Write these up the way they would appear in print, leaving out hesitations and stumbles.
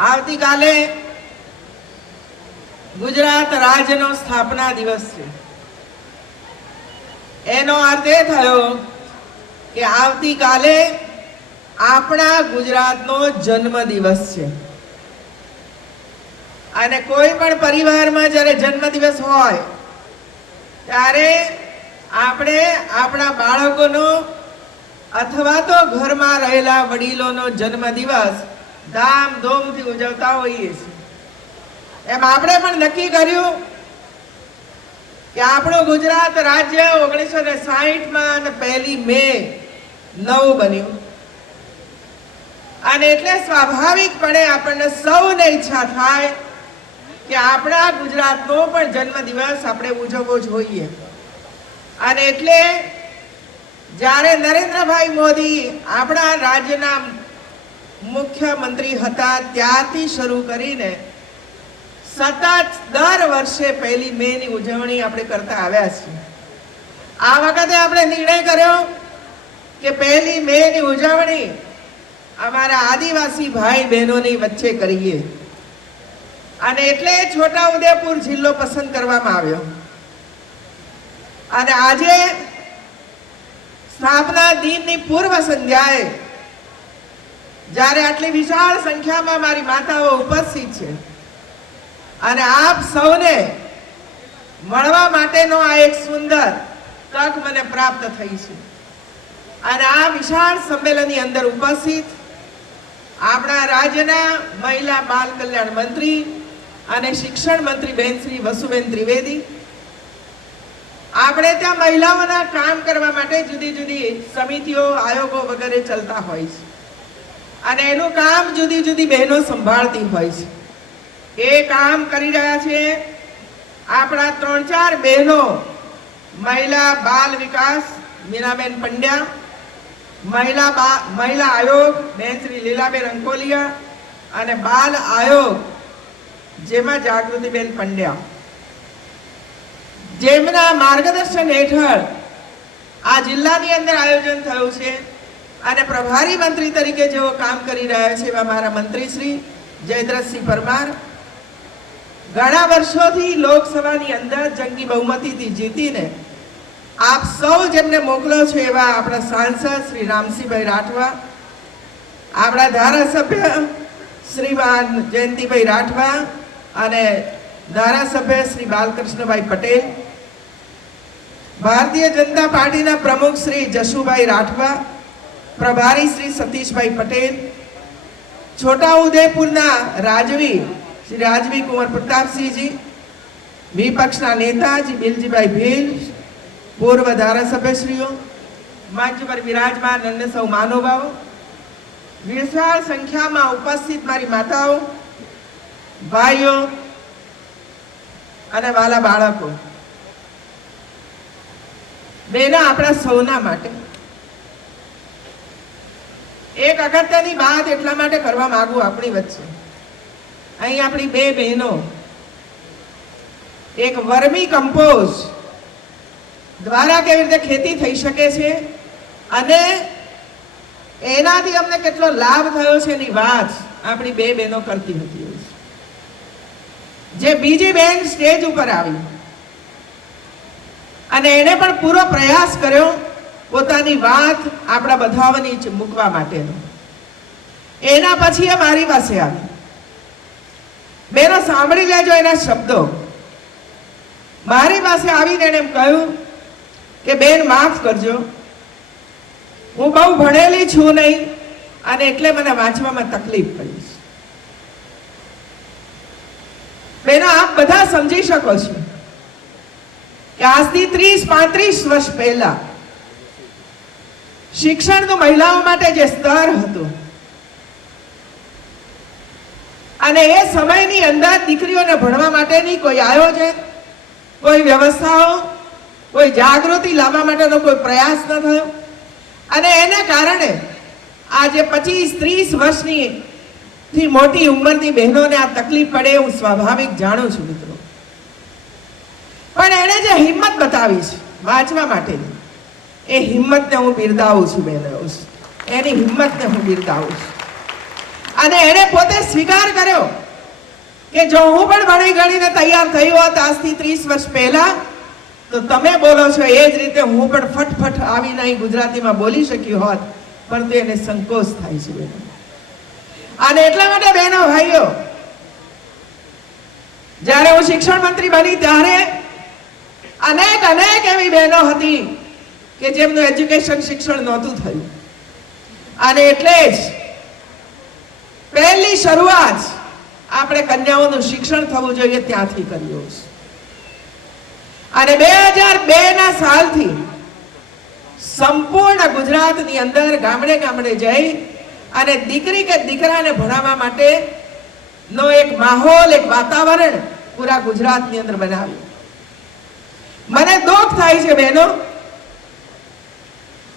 આવતીકાલે ગુજરાત રાજ્યનો સ્થાપના દિવસ છે। એનો અર્થ એ થયો કે આવતીકાલે આપણા ગુજરાતનો જન્મ દિવસ છે। અને કોઈ પણ પરિવારમાં જ્યારે જન્મ દિવસ હોય ત્યારે આપણે આપણા બાળકોનો અથવા તો ઘરમાં રહેલા વડીલોનો જન્મ દિવસ ધામધૂમથી ઉજવતા હોઈએ છીએ। એમ આપણે પણ નક્કી કર્યું કે આપણું ગુજરાત રાજ્ય 1960માં 1 મે નવું બન્યું અને એટલે સ્વાભાવિકપણે આપણને સૌને ઈચ્છા થાય કે આપણા ગુજરાતનો પણ જન્મદિવસ આપણે ઉજવવો જોઈએ। અને એટલે જ્યારે નરેન્દ્રભાઈ મોદી આપણા રાજ્યના મુખ્યમંત્રી હતા ત્યારથી શરૂ કરીને સતત દર વર્ષે 1 મેની ઉજવણી આપણે કરતા આવ્યા છીએ। આ વખતે આપણે નિર્ણય કર્યો કે 1 મેની ઉજવણી અમારા આદિવાસી ભાઈ બહેનોની વચ્ચે કરીએ અને એટલે છોટાઉદેપુર જિલ્લો પસંદ કરવામાં આવ્યો। અને આજે સ્થાપના દિનની પૂર્વ સંધ્યાએ જ્યારે આટલી વિશાળ સંખ્યામાં મારી માતાઓ ઉપસ્થિત છે અને આપ સૌને મળવા માટેનો આ એક સુંદર તક મને પ્રાપ્ત થઈ છે। અને આ વિશાળ સંમેલનની અંદર ઉપસ્થિત આપણા રાજ્યના મહિલા બાલ કલ્યાણ મંત્રી અને શિક્ષણ મંત્રી બેન શ્રી વસુબેન ત્રિવેદી, આપણે ત્યાં મહિલાઓના કામ કરવા માટે જુદી જુદી સમિતિઓ આયોગો વગેરે ચાલતા હોય છે અને એનું કામ જુદી જુદી બહેનો સંભાળતી હોય છે। એ કામ કરી રહ્યા છે આપણા 3-4 બહેનો, મહિલા બાલ વિકાસ મીનાબેન પંડ્યા, મહિલા આયોગ બેન શ્રી લીલાબેન અંકોલિયા અને બાલ આયોગ જેમાં જાગૃતિબેન પંડ્યા, જેમના માર્ગદર્શન હેઠળ આ જિલ્લાની અંદર આયોજન થયું છે અને પ્રભારી મંત્રી તરીકે જેઓ કામ કરી રહ્યા છે એવા મારા મંત્રી શ્રી જયદ્રથસિંહ પરમાર ઘણા વર્ષોથી લોકસભાની અંદર જંગી બહુમતીથી જીતીને આપ સૌ જેમને મોકલો છો એવા આપણા સાંસદ શ્રી રામસિંહભાઈ રાઠવા, આપણા ધારાસભ્ય શ્રીમાન જયંતિભાઈ રાઠવા અને ધારાસભ્ય શ્રી બાલકૃષ્ણભાઈ પટેલ, ભારતીય જનતા પાર્ટીના પ્રમુખ શ્રી જશુભાઈ રાઠવા, પ્રભારી શ્રી સતીશભાઈ પટેલ, છોટાઉદેપુરના રાજવી શ્રી રાજવી કુંવર પ્રતાપસિંહજી, વિપક્ષના નેતાજી બિલજીભાઈ ભીલ, પૂર્વ ધારાસભ્યશ્રીઓ, મંચ પર વિરાજમાન અન્ય સૌ મહાનુભાવો, વિશાળ સંખ્યામાં ઉપસ્થિત મારી માતાઓ, ભાઈઓ અને વાલા બાળકો, બેના આપણા સૌના માટે એક અગત્યની વાત એટલા માટે કરવા માંગુ આપણી વચ્ચે અહીં આપણી 2 બહેનો એક વર્મી કમ્પોઝ દ્વારા કેવી રીતે ખેતી થઈ શકે છે અને એનાથી અમને કેટલો લાભ થયો છે એની વાત આપણી 2 બહેનો કરતી હતી। જે બીજી બેન સ્ટેજ ઉપર આવી અને એને પણ પૂરો પ્રયાસ કર્યો પોતાની વાત આપણા બધાની મૂકવા માટેનો। એના પછી એ મારી પાસે આવી। બેનો સાંભળી લેજો એના શબ્દો। મારી પાસે આવીને એને એમ કહ્યું કે બેન માફ કરજો, હું બહુ ભણેલી છું નહીં અને એટલે મને વાંચવામાં તકલીફ પડી છે। બેનો આપ બધા સમજી શકો છો કે આજથી 30-35 વર્ષ પહેલા શિક્ષણનું મહિલાઓ માટે જે સ્તર હતું અને એ સમયની અંદર દીકરીઓને ભણવા માટેની કોઈ આયોજન, કોઈ વ્યવસ્થાઓ, કોઈ જાગૃતિ લાવવા માટેનો કોઈ પ્રયાસ ન થયો અને એને કારણે આજે 25-30 વર્ષની થી મોટી ઉંમરની બહેનોને આ તકલીફ પડે એવું સ્વાભાવિક જાણું છું મિત્રો। પણ એણે જે હિંમત બતાવી છે વાંચવા માટેની, એ હિંમતને હું બિરદાવું છું બહેનો, એની હિંમતને હું બિરદાવું છું। અને એને પોતે સ્વીકાર કર્યો કે જો હું પણ ભણી ગણીને તૈયાર થઈ હોત આજથી 30 વર્ષ પહેલા, તો તમે બોલો છો એ જ રીતે હું પણ ફટફટ આવીને અહીં ગુજરાતીમાં બોલી શકી હોત, પરંતુ એને સંકોચ થાય છે બહેનો. અને એટલા માટે બહેનો ભાઈઓ, જ્યારે હું શિક્ષણ મંત્રી બની ત્યારે અનેક એવી બહેનો હતી કે જેમનું એજ્યુકેશન શિક્ષણ નહોતું થયું, અને એટલે જ પહેલી શરૂઆત આપણે કન્યાઓનું શિક્ષણ થવું જોઈએ ત્યાંથી કર્યું છે. અને 2002 ના સાલથી સંપૂર્ણ ગુજરાતની અંદર ગામડે ગામડે જઈ અને દીકરી કે દીકરાને ભણાવવા માટે નો એક માહોલ, એક વાતાવરણ પૂરા ગુજરાતની અંદર બનાવ્યું. મને દુઃખ થાય છે બહેનો,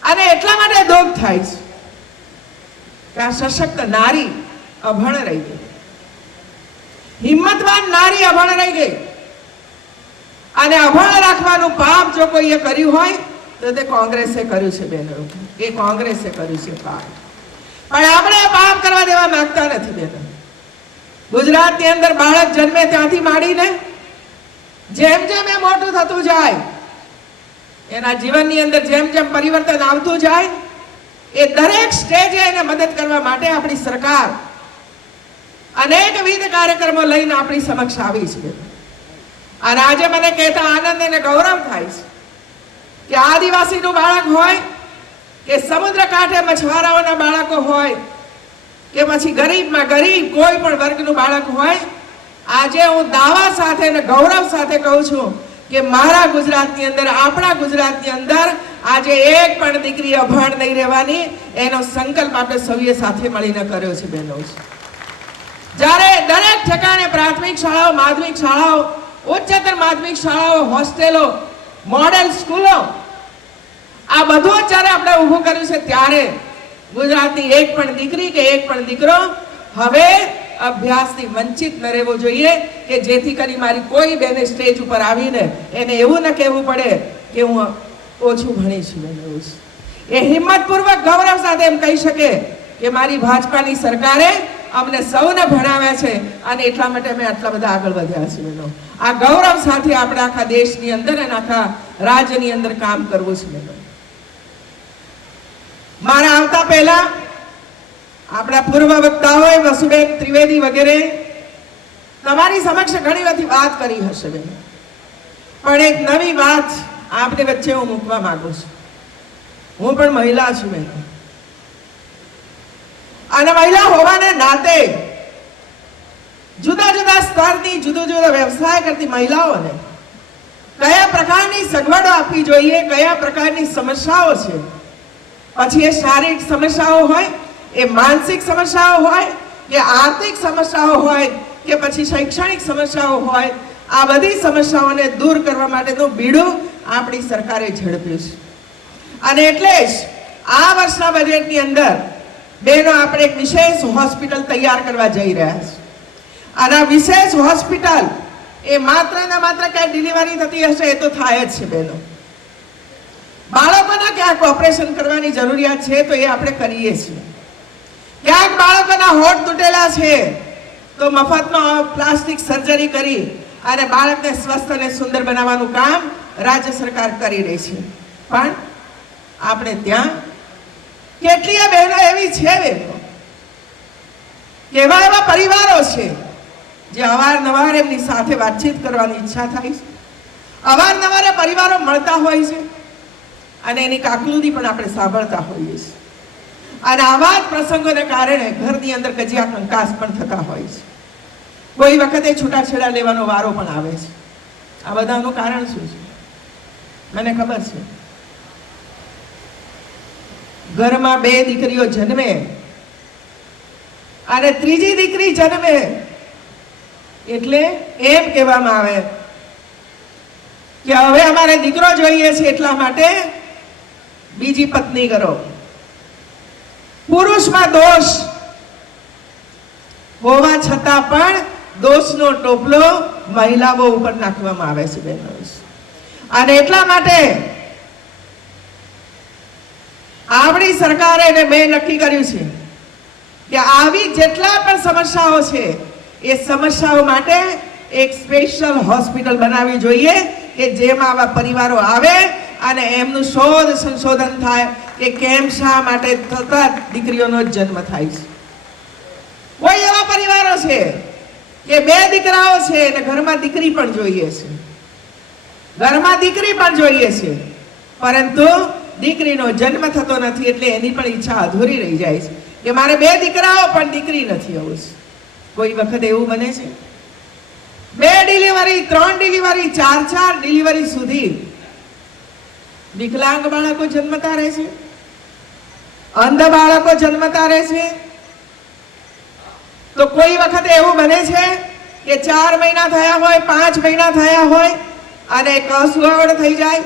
અને એટલા માટે દુઃખ થાય છે કે આ સશક્ત નારી અભણ રહી ગઈ, હિંમતવાન નારી અભણ રહી ગઈ. અને અભણ રાખવાનું પાપ જો કોઈએ કર્યું હોય તો તે કોંગ્રેસે કર્યું છે બહેનો, એ કોંગ્રેસે કર્યું છે પાપ. પણ આપણે પાપ કરવા દેવા માંગતા નથી બહેનો. ગુજરાતની અંદર બાળક જન્મે ત્યાંથી માંડીને જેમ જેમ એ મોટું થતું જાય, એના જીવનની અંદર જેમ જેમ પરિવર્તન આવતું જાય, એ દરેક સ્ટેજે એને મદદ કરવા માટે આપણી સરકાર અનેકવિધ કાર્યક્રમો લઈને આપણી સમક્ષ આવી છે. અને આજે મને કહેતા આનંદ અને ગૌરવ થાય છે કે આદિવાસીનું બાળક હોય કે સમુદ્ર કાંઠે મછવારાઓના બાળકો હોય કે પછી ગરીબમાં ગરીબ કોઈ પણ વર્ગનું બાળક હોય, આજે હું દાવા સાથે અને ગૌરવ સાથે કહું છું કે મારા ગુજરાતની અંદર, આપણા ગુજરાતની અંદર આજે એક પણ દીકરી અભણ નહીં રહેવાની, એનો સંકલ્પ આપણે સૌએ સાથે મળીને કર્યો છે બહેનો. જ્યારે દરેક ઠેકાણે પ્રાથમિક શાળાઓ, માધ્યમિક શાળાઓ, ઉચ્ચતર માધ્યમિક શાળાઓ, હોસ્ટેલો, મોડેલ સ્કૂલો, આ બધું જ્યારે આપણે ઊભું કર્યું છે, ત્યારે ગુજરાતની એક પણ દીકરી કે એક પણ દીકરો હવે અભ્યાસથી વંચિત ન રહેવો જોઈએ, કે જેથી કરી મારી કોઈ બેને સ્ટેજ ઉપર આવીને એને એવું ન કહેવું પડે કે હું ઓછું ભણી છું. એ હિંમતપૂર્વક ગૌરવ સાથે એમ કહી શકે કે મારી ભાજપાની સરકારે અમને સૌને ભણાવ્યા છે અને એટલા માટે અમે આટલા બધા આગળ વધ્યા છીએ. આ ગૌરવ સાથે આપણે આખા દેશની અંદર અને આખા રાજ્યની અંદર કામ કરવું છે. મારા આવતા પહેલા આપણા પૂર્વ વક્તાઓએ વસુબેન ત્રિવેદી વગેરે તમારી સમક્ષ ઘણી બધી વાત કરી હશે બેન, પણ એક નવી વાત આપની વચ્ચે હું મૂકવા માંગુ છું. હું પણ મહિલા છું બેન, અને મહિલા હોવાને નાતે જુદા જુદા સ્તરની જુદો જુદો વ્યવસાય કરતી મહિલાઓને કયા પ્રકારની સગવડો આપવી જોઈએ, કયા પ્રકારની સમસ્યાઓ છે, પછી એ શારીરિક સમસ્યાઓ હોય, એ માનસિક સમસ્યાઓ હોય, કે આર્થિક સમસ્યાઓ હોય, કે પછી શૈક્ષણિક સમસ્યાઓ હોય, આ બધી સમસ્યાઓને દૂર કરવા માટેનું બીડું આપણી સરકારે ઝડપ્યું છે. અને એટલે જ આ વર્ષના બજેટની અંદર બેનો આપણે એક વિશેષ હોસ્પિટલ તૈયાર કરવા જઈ રહ્યા છે. અને આ વિશેષ હોસ્પિટલ એ માત્ર ને માત્ર ક્યાંય ડિલિવરી થતી હશે એ તો થાય જ છે બેનો. બાળકોના ક્યાંક ઓપરેશન કરવાની જરૂરિયાત છે તો એ આપણે કરીએ છીએ. ક્યાંક બાળકોના હોઠ તૂટેલા છે તો મફતમાં પ્લાસ્ટિક સર્જરી કરી અને બાળકને સ્વસ્થ અને સુંદર બનાવવાનું કામ રાજ્ય સરકાર કરી રહી છે. પણ આપણે ત્યાં કેટલીય બહેનો એવી છે બેનો, કેવા એવા પરિવારો છે જે અવારનવાર એમની સાથે વાતચીત કરવાની ઈચ્છા થાય છે, અવારનવાર પરિવારો મળતા હોય છે અને એની કાકલુદી પણ આપણે સાંભળતા હોઈએ છીએ. અને આવા જ પ્રસંગોને કારણે ઘરની અંદર કજિયા કંકાસ પણ થતા હોય છે. કોઈ વખતે છૂટાછેડા લેવાનો વારો પણ આવે છે. આ બધાનું કારણ શું છે મને ખબર છે. ઘરમાં બે દીકરીઓ જન્મે અને ત્રીજી દીકરી જન્મે એટલે એમ કહેવામાં આવે કે હવે અમારે દીકરો જોઈએ છે એટલા માટે બીજી પત્ની કરો. પુરુષમાં દોષ હોવા છતાં પણ દોષનો ટોપલો મહિલાઓ ઉપર નાખવામાં આવે છે બહેનો. અને એટલા માટે આપણી સરકારે અને મેં નક્કી કર્યું છે કે આવી જેટલા પણ સમસ્યાઓ છે એ સમસ્યાઓ માટે એક સ્પેશિયલ હોસ્પિટલ બનાવવી જોઈએ કે જેમાં આવા પરિવારો આવે અને એમનું શોધ સંશોધન થાય કે કેમ શા માટે સતત દીકરીઓનો જન્મ થાય છે. કોઈ એવા પરિવારો છે કે બે દીકરાઓ છે અને ઘરમાં દીકરી પણ જોઈએ છે, ઘરમાં દીકરી પણ જોઈએ છે, પરંતુ દીકરીનો જન્મ થતો નથી એટલે એની પણ ઈચ્છા અધૂરી રહી જાય છે કે મારે બે દીકરાઓ પણ દીકરી નથી આવું છે. કોઈ વખત એવું બને છે 2 ડિલિવરી 3 ડિલિવરી 4 ડિલિવરી સુધી વિકલાંગ બાળકો જન્મતા રહે છે, અંધ બાળકો જન્મતા રહે છે. તો કોઈ વખત એવું બને છે કે 4 મહિના થયા હોય 5 મહિના થયા હોય અને કસુવાવડ થઈ જાય,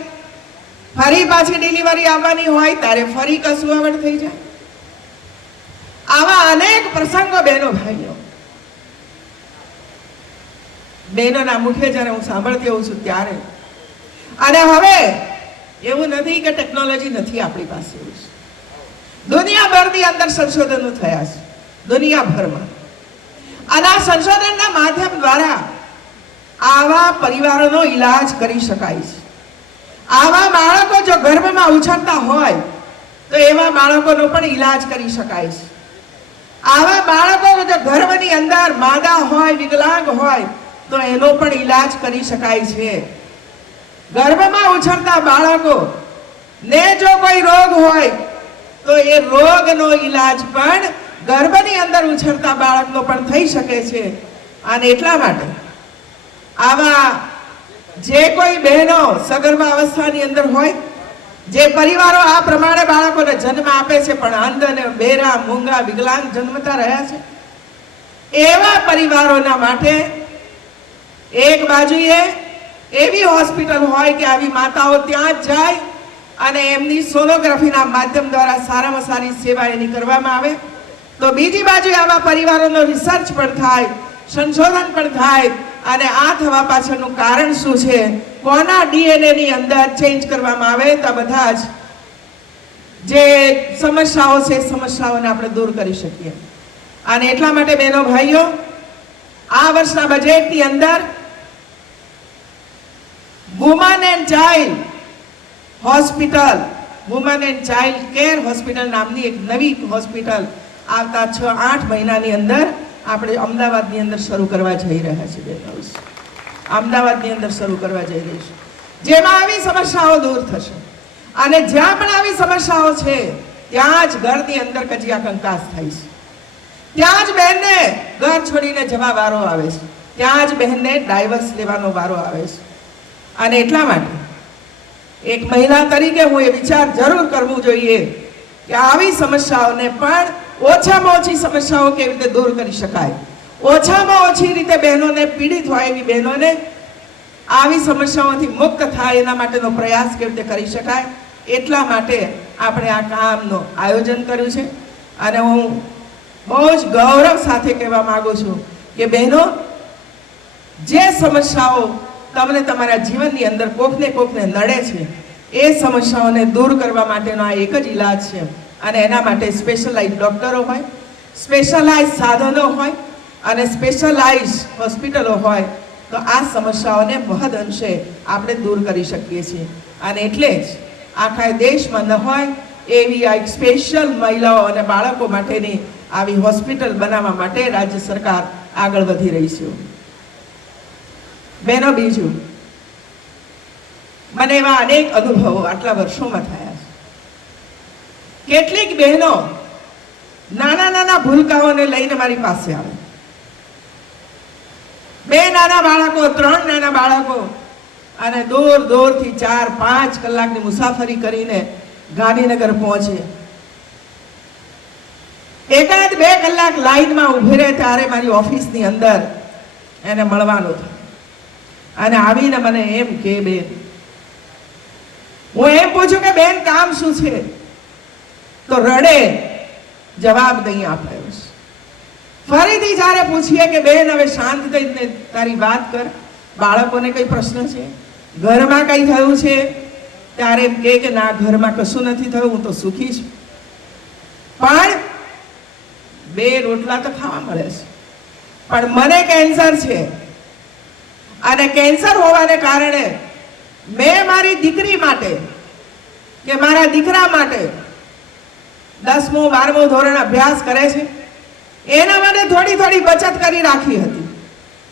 ફરી પાછી ડિલિવરી આવવાની હોય ત્યારે ફરી કસુવાવડ થઈ જાય. આવા અનેક પ્રસંગો બહેનો ભાઈઓ બહેનોના મુખે જ્યારે હું સાંભળતી હોઉં છું ત્યારે. અને હવે એવું નથી કે ટેકનોલોજી નથી આપણી પાસે, એવું છે. દુનિયાભરની અંદર સંશોધનો થયા છે દુનિયાભરમાં, અને આ સંશોધનના માધ્યમ દ્વારા આવા પરિવારોનો ઈલાજ કરી શકાય છે. આવા બાળકો જો ગર્ભમાં ઉછળતા હોય તો એવા બાળકોનો પણ ઈલાજ કરી શકાય છે. આવા બાળકો જો ગર્ભની અંદર માદા હોય વિકલાંગ હોય તો એનો પણ ઈલાજ કરી શકાય છે. ગર્ભમાં ઉછળતા બાળકો ને જો કોઈ રોગ હોય તો એ રોગનો ઈલાજ પણ ગર્ભની અંદર ઉછળતા બાળકનો પણ થઈ શકે છે. અને એટલા માટે આવા જે કોઈ બહેનો સગર્ભા અવસ્થાની અંદર હોય, જે પરિવારો આ પ્રમાણે બાળકોને જન્મ આપે છે પણ અંધ અને બેરા મૂંગા વિકલાંગ જન્મતા રહ્યા છે, એવા પરિવારોના માટે એક બાજુએ એવી હોસ્પિટલ હોય કે આવી માતાઓ ત્યાં જ જાય અને એમની સોનોગ્રાફીના માધ્યમ દ્વારા સારામાં સારી સેવા એની કરવામાં આવે, તો બીજી બાજુ આવા પરિવારોનો રિસર્ચ પણ થાય, સંશોધન પણ થાય અને આ થવા પાછળનું કારણ શું છે, કોના ડીએનએ ની અંદર ચેન્જ કરવામાં આવે તો બધા જ જે સમસ્યાઓ છે સમસ્યાઓને આપણે દૂર કરી શકીએ. અને એટલા માટે બહેનો ભાઈઓ આ વર્ષના બજેટની અંદર woman and child hospital, woman and child care hospital નામની એક નવી હોસ્પિટલ આવતા 6-8 મહિનાની અંદર આપણે અમદાવાદની અંદર શરૂ કરવા જઈ રહ્યા છીએ. અમદાવાદની અંદર શરૂ કરવા જઈ રહી છે, જેમાં આવી સમસ્યાઓ દૂર થશે. અને જ્યાં પણ આવી સમસ્યાઓ છે ત્યાં જ ઘરની અંદર કજિયા કંકાસ થાય છે, ત્યાં જ બહેનને ઘર છોડીને જવા વારો આવે છે, ત્યાં જ બહેનને ડાયવર્સ લેવાનો વારો આવે છે. અને એટલા માટે એક મહિલા તરીકે હું એ વિચાર જરૂર કરવું જોઈએ કે આવી સમસ્યાઓને પણ ઓછામાં ઓછી સમસ્યાઓ કેવી રીતે દૂર કરી શકાય, ઓછામાં ઓછી રીતે બહેનોને પીડિત હોય એવી બહેનોને આવી સમસ્યાઓથી મુક્ત થાય એના માટેનો પ્રયાસ કેવી રીતે કરી શકાય, એટલા માટે આપણે આ કામનું આયોજન કર્યું છે. અને હું બહુ જ ગૌરવ સાથે કહેવા માંગુ છું કે બહેનો, જે સમસ્યાઓ તમને તમારા જીવનની અંદર કોકને નડે છે એ સમસ્યાઓને દૂર કરવા માટેનો આ એક જ ઈલાજ છે. અને એના માટે સ્પેશિયલાઇઝ ડોક્ટરો હોય, સ્પેશિયલાઇઝ સાધનો હોય અને સ્પેશિયલાઇઝ હોસ્પિટલો હોય તો આ સમસ્યાઓને મહદ અંશે આપણે દૂર કરી શકીએ છીએ. અને એટલે જ આખા દેશમાં ન હોય એવી આ એક સ્પેશિયલ મહિલાઓ અને બાળકો માટેની આવી હોસ્પિટલ બનાવવા માટે રાજ્ય સરકાર આગળ વધી રહી છે. બહેનો, બીજું મને એવા અનેક અનુભવો આટલા વર્ષોમાં થયા છે. કેટલીક બહેનો નાના નાના ભૂલકાઓને લઈને મારી પાસે આવે, 2 નાના બાળકો 3 નાના બાળકો, અને દૂરથી 4-5 કલાકની મુસાફરી કરીને ગાંધીનગર પહોંચે. 1-2 કલાક લાઈનમાં ઉભી રહે ત્યારે મારી ઓફિસની અંદર એને મળવાનું થાય. અને આવીને મને એમ કે બેન, હું એમ પૂછું કે બેન કામ શું છે, તો રડે, જવાબ નહીં આપે. ફરીથી જ્યારે પૂછીએ કે બેન હવે શાંત થઈને તારી વાત કર, બાળકોને કઈ પ્રશ્ન છે, ઘરમાં કઈ થયું છે, ત્યારે એમ કે ના ઘરમાં કશું નથી થયું, હું તો સુખી છું. પણ 2 રોટલા તો ખાવા મળે છે, પણ મને કેન્સર છે અને કેન્સર હોવાને કારણે મેં મારી દીકરી માટે કે મારા દીકરા માટે 10મું 12મું ધોરણ અભ્યાસ કરે છે એના માટે થોડી થોડી બચત કરી રાખી હતી.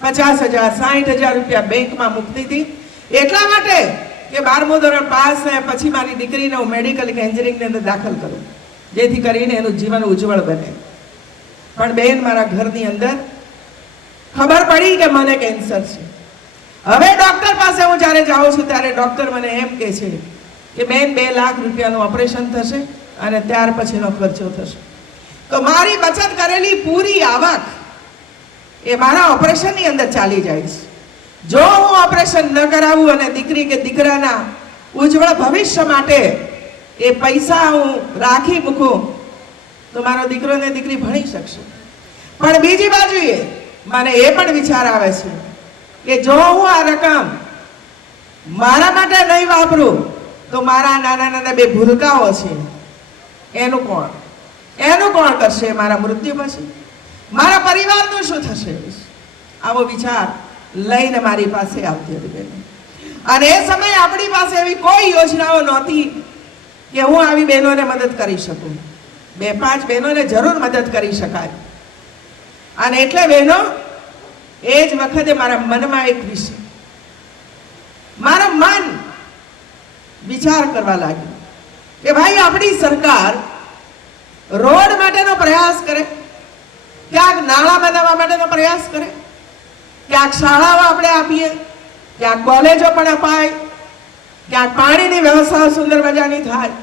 50,000 60,000 રૂપિયા બેંકમાં મૂકતી હતી એટલા માટે કે 12મું ધોરણ પાસ થાય પછી મારી દીકરીને હું મેડિકલ કે એન્જિનિયરિંગની અંદર દાખલ કરું, જેથી કરીને એનું જીવન ઉજ્જવળ બને. પણ બેન, મારા ઘરની અંદર ખબર પડી કે મને કેન્સર છે. હવે ડોક્ટર પાસે હું જ્યારે જાઉં છું ત્યારે ડોક્ટર મને એમ કહે છે કે બેન 2 લાખ રૂપિયાનું ઓપરેશન થશે અને ત્યાર પછીનો ખર્ચો થશે. તો મારી બચત કરેલી પૂરી આવક એ મારા ઓપરેશનની અંદર ચાલી જાય છે. જો હું ઓપરેશન ન કરાવું અને દીકરી કે દીકરાના ઉજ્જવળ ભવિષ્ય માટે એ પૈસા હું રાખી મૂકું તો મારો દીકરો ને દીકરી ભણી શકશે. પણ બીજી બાજુએ મને એ પણ વિચાર આવે છે કે જો હું આ રકમ મારા માટે નહીં વાપરું તો મારા નાના નાના 2 ભૂલકાઓ છે એનું કોણ કરશે મારા મૃત્યુ પછી? મારા પરિવારનું શું થશે? આવો વિચાર લઈને મારી પાસે આવતી હતી બહેનો. અને એ સમયે આપણી પાસે એવી કોઈ યોજનાઓ નહોતી કે હું આવી બહેનોને મદદ કરી શકું. 2-5 બહેનોને જરૂર મદદ કરી શકાય. અને એટલે બહેનો, એ જ વખતે મારા મનમાં એક વિષય, મારા મન વિચાર કરવા લાગ્યું કે ભાઈ, આપણી સરકાર રોડ માટેનો પ્રયાસ કરે, ક્યાંક નાળા બનાવવા માટેનો પ્રયાસ કરે, ક્યાંક શાળાઓ આપણે આપીએ, ક્યાંક કોલેજો પણ અપાય, ક્યાંક પાણીની વ્યવસ્થા સુંદર મજાની થાય.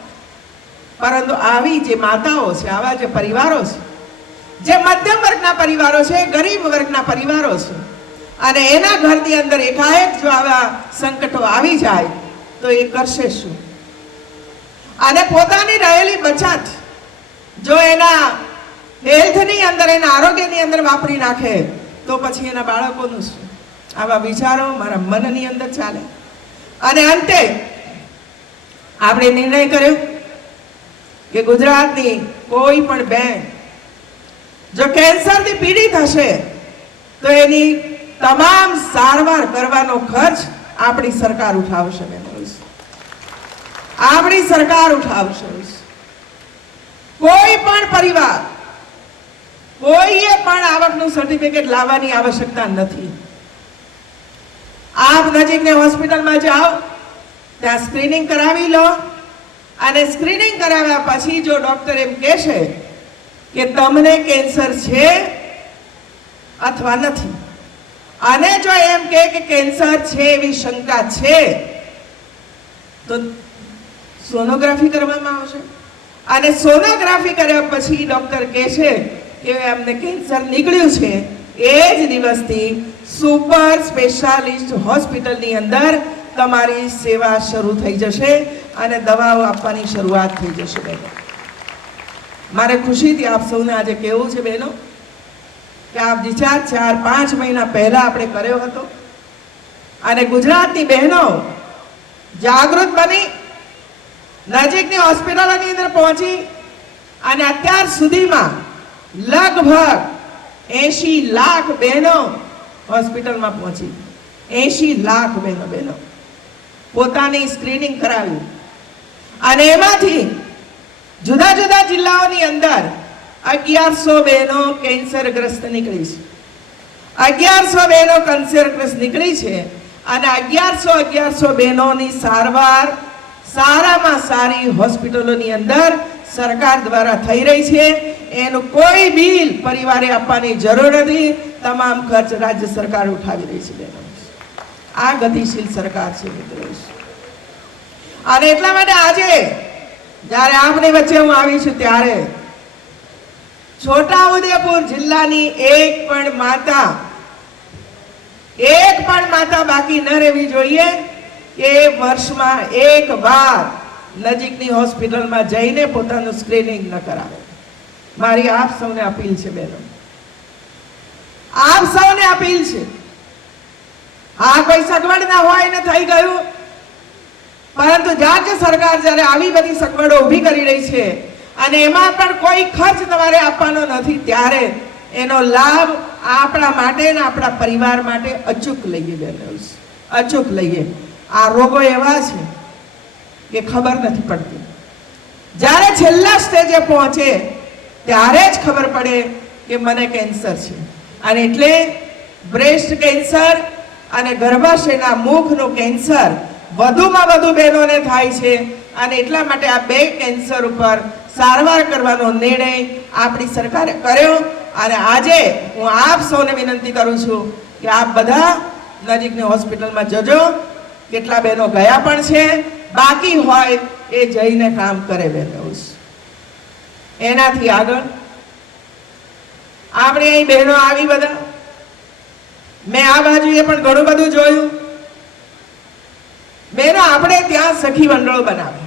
પરંતુ આવી જે માતાઓ છે, આવા જે પરિવારો છે, જે મધ્યમ વર્ગના પરિવારો છે, ગરીબ વર્ગના પરિવારો છે, અને એના ઘરની અંદર એકાએક જો આવા સંકટો આવી જાય તો એ કરશે શું? અને પોતાની રહેલી બચત જો એના હેલ્થની અંદર, એના આરોગ્યની અંદર વાપરી નાખે તો પછી એના બાળકોનું શું? આવા વિચારો મારા મનની અંદર ચાલે. અને અંતે આપણે નિર્ણય કર્યો કે ગુજરાતની કોઈ પણ બેન જો કેન્સરથી પીડિત હશે તો એની તમામ સારવાર કરવાનો ખર્ચ આપણી સરકાર ઉઠાવશે. આપણી સરકાર ઉઠાવશે. કોઈ પણ પરિવાર, કોઈએ પણ આવકનું સર્ટિફિકેટ લાવવાની આવશ્યકતા નથી. આપ નજીકની હોસ્પિટલમાં જાઓ, ત્યાં સ્ક્રીનિંગ કરાવી લો, અને સ્ક્રીનિંગ કરાવ્યા પછી જો ડોક્ટર એમ કહેશે કે તમને કેન્સર છે અથવા નથી, અને જો એમ કે કેન્સર છે એવી શંકા છે તો સોનોગ્રાફી કરવામાં આવશે. અને સોનોગ્રાફી કર્યા પછી ડોક્ટર કહેશે કે અમને કેન્સર નીકળ્યું છે, એ જ દિવસથી સુપર સ્પેશિયાલિસ્ટ હોસ્પિટલની અંદર તમારી સેવા શરૂ થઈ જશે અને દવાઓ આપવાની શરૂઆત થઈ જશે. બહેનો, મારે ખુશીથી આપ સૌને આજે કહેવું છે બહેનો કે આ વિચાર 4-5 મહિના પહેલા આપણે કર્યો હતો, અને ગુજરાતની બહેનો જાગૃત બની નજીકની હોસ્પિટલોની અંદર પહોંચી અને અત્યાર સુધીમાં લગભગ 80 લાખ બહેનો હોસ્પિટલમાં પહોંચી. 80 લાખ બહેનો પોતાની સ્ક્રીનિંગ કરાવી, અને એમાંથી જુદા જુદા જિલ્લાઓની અંદર 1100 બહેનો કેન્સરગ્રસ્ત નીકળી છે. 1100 બહેનો કેન્સરગ્રસ્ત નીકળી છે, અને 1100 બહેનોની સારવાર સારામાં સારી હોસ્પિટલોની અંદર સરકાર દ્વારા થઈ રહી છે. એનું કોઈ બિલ પરિવારે આપવાની જરૂર નથી, તમામ ખર્ચ રાજ્ય સરકાર ઉઠાવી રહી છે. આ ગતિશીલ સરકાર છે મિત્રો. અને એટલા માટે આજે જ્યારે આપની વચ્ચે હું આવી છું ત્યારે છોટાઉદેપુર જિલ્લાની એક પણ માતા બાકી ન રહેવી જોઈએ કે વર્ષમાં એક વાર નજીકની હોસ્પિટલમાં જઈને પોતાનું સ્ક્રીનિંગ ન કરાવે. મારી આપ સૌને અપીલ છે બહેનો, આપ સૌને અપીલ છે. આ કોઈ સગવડ ના હોય ને થઈ ગયું, પરંતુ રાજ્ય સરકાર જ્યારે આવી બધી સગવડો ઊભી કરી રહી છે અને એમાં પણ કોઈ ખર્ચ તમારે આપવાનો નથી, ત્યારે એનો લાભ આપણા માટે ને આપણા પરિવાર માટે અચૂક લઈએ બહેનો, અચૂક લઈએ. આ રોગો એવા છે કે ખબર નથી પડતી. જ્યારે છેલ્લા સ્ટેજે પહોંચે ત્યારે જ ખબર પડે કે મને કેન્સર છે. અને એટલે બ્રેસ્ટ કેન્સર અને ગર્ભાશયના મુખનું કેન્સર વધુમાં વધુ બહેનોને થાય છે. અને એટલા માટે આ બે કેન્સર ઉપર સારવાર કરવાનો નિર્ણય આપણી સરકારે કર્યો. અને આજે હું આપ સૌને વિનંતી કરું છું કે આપ બધા નજીકની હોસ્પિટલમાં જજો. કેટલા બહેનો ગયા પણ છે, બાકી હોય એ જઈને કામ કરે બહેનો. એનાથી આગળ આપણે અહીં બહેનો આવી બધા, મેં આ બાજુએ પણ ઘણું બધું જોયું. બહેનો આપણે ત્યાં સખી મંડળો બનાવે,